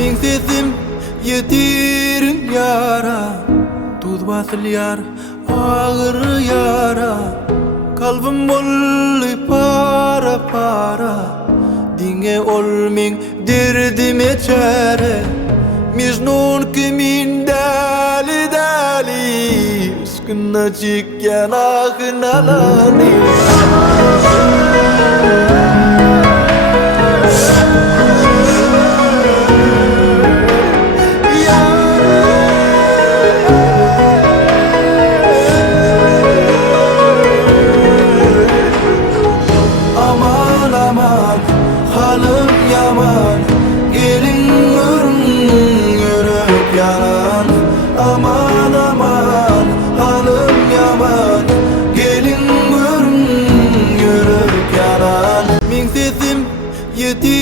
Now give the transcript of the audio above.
Min sesim yetirin yara, tuz basılyar ağır yara. Kalbim bolly para para, dinge olming derdime çare. Mecnun kimin dali dali, aşkına çık yanağına lani. Aman aman, halim yaman, gelin görün yürek yanan. Aman aman, halim yaman, gelin görün yürek yanan. Min sesim yetir